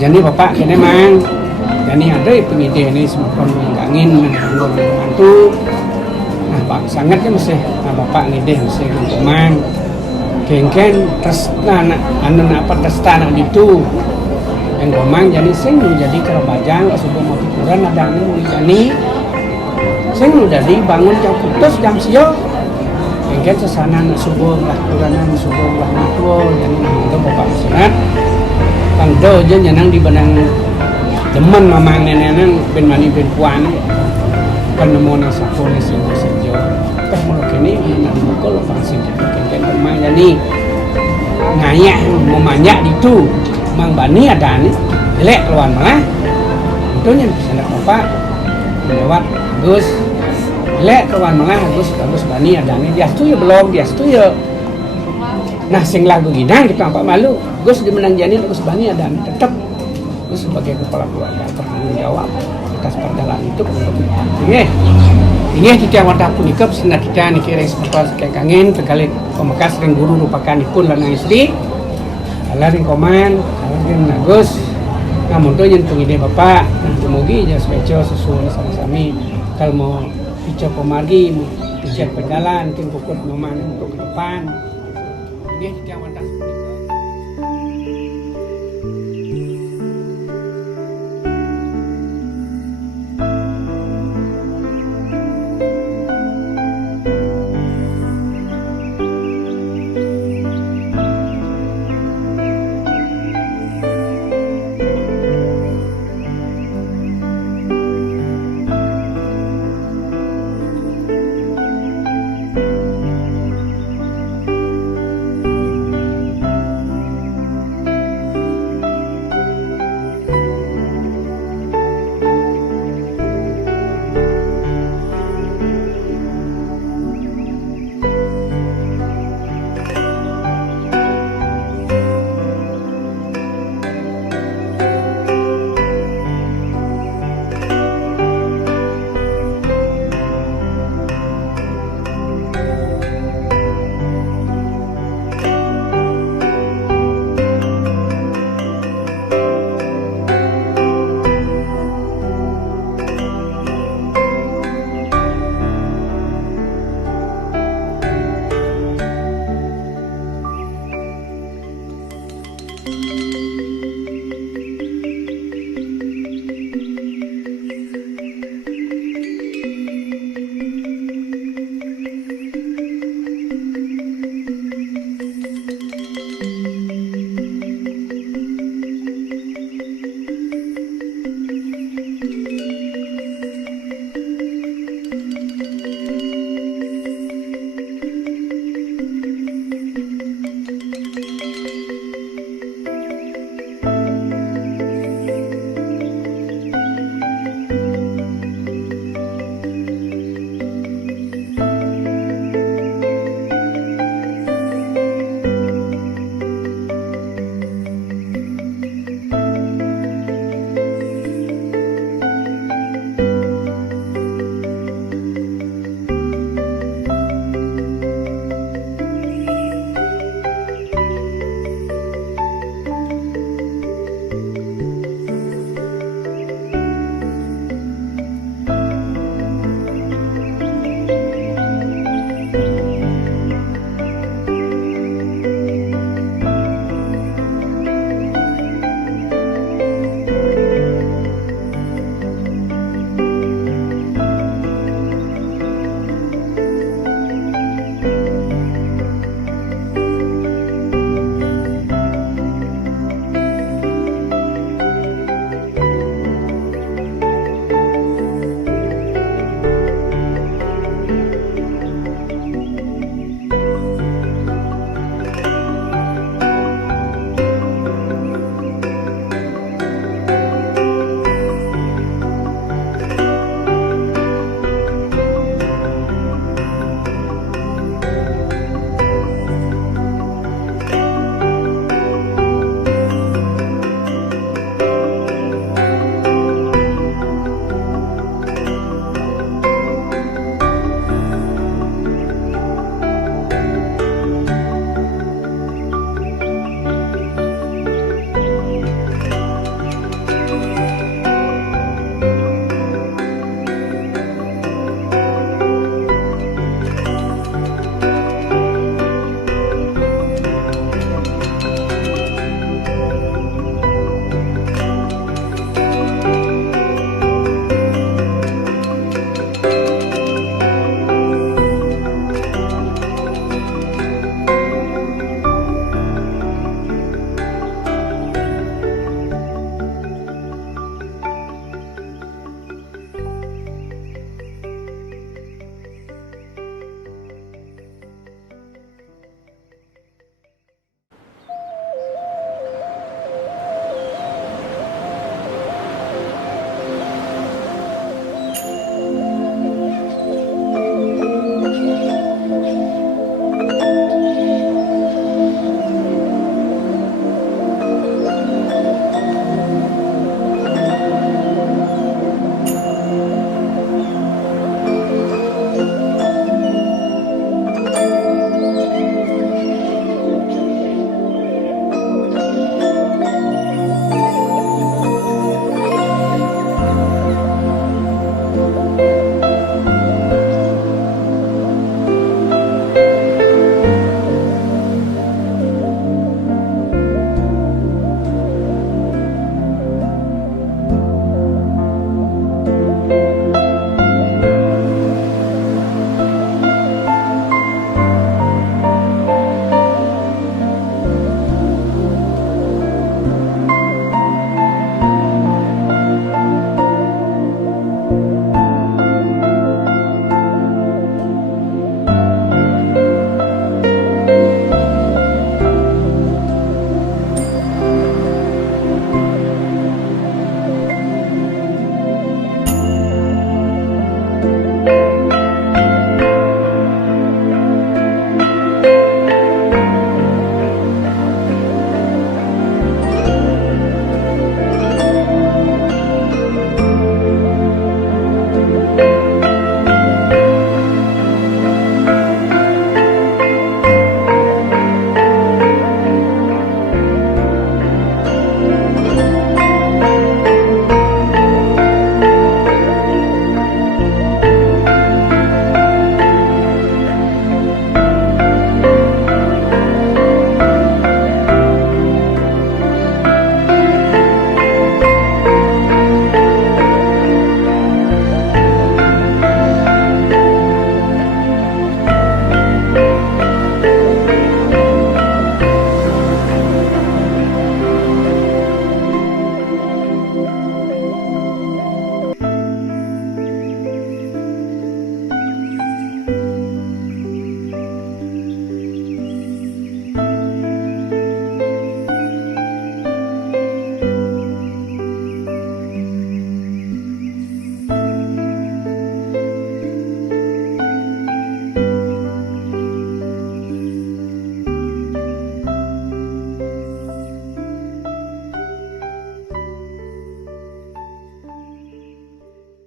jadi bapak kene mang. Jadi ada pengide ini semakin ngangin bantu. Nah pak sangatnya mesti bapak ngide mesti mang. Kengken tresna anu apa tresna itu. Yang gomang jadi sing jadi kerabajang sebelum mau pikiran ada anu jadi sing udah dibangun jam putus jam sio. Kengken sesana subuh lah kuranan subuh lah matwo jadi itu bapak senat. Pangdo aja nyanang di benang demen mamang nenenan ben mani ben puan kan nemu nasi pun nasi sejo teh mau kini nak dibuka lo pangsin kan rumah jadi ngayak mau manyak itu mang bani ada nih jelek keluar malah itu yang sana bapak lewat Gus jelek keluar malah Gus bani ada nih dia tu ya belum dia tu ya nah sing lagu gina kita apa malu Gus di menang jani Gus bani ada nih tetap Gus sebagai kepala keluarga bertanggung jawab atas perjalanan itu ini kita wadah pun ikut sena kita nih kira seperti kayak kangen sekali pemakas ring guru rupakan pun lana istri ala ring koman ala ring nagus namun tuh yang pengide bapak nah semogi aja sepeco sesuai sama-sami kalau mau pico pemargi mau picat pejalan mungkin pukul momen untuk ke depan ini kita wadah